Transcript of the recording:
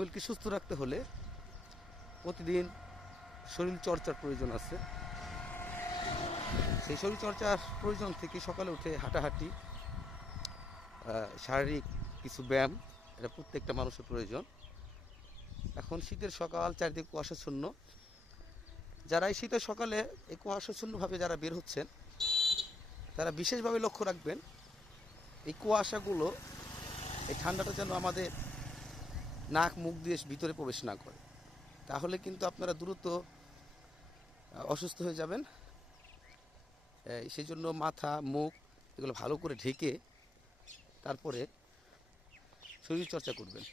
শরীরকে সুস্থ রাখতে হলে প্রতিদিন শরীর চর্চার প্রয়োজন আছে। সেই শরীর চর্চার প্রয়োজন থেকে সকালে উঠে হাঁটাহাঁটি, শারীরিক কিছু ব্যায়াম, এটা প্রত্যেকটা মানুষের প্রয়োজন। এখন শীতের সকাল, চারিদিকে কুয়াশাচ্ছন্ন। যারা এই শীতের সকালে এই কুয়াশাচ্ছন্নভাবে যারা বের হচ্ছেন, তারা বিশেষভাবে লক্ষ্য রাখবেন এই কুয়াশাগুলো, এই ঠান্ডাটা যেন আমাদের নাক মুখ দিয়ে ভিতরে প্রবেশ না করে। তাহলে কিন্তু আপনারা দ্রুত অসুস্থ হয়ে যাবেন। সেই জন্য মাথা, মুখ এগুলো ভালো করে ঢেকে তারপরে শরীরচর্চা করবেন।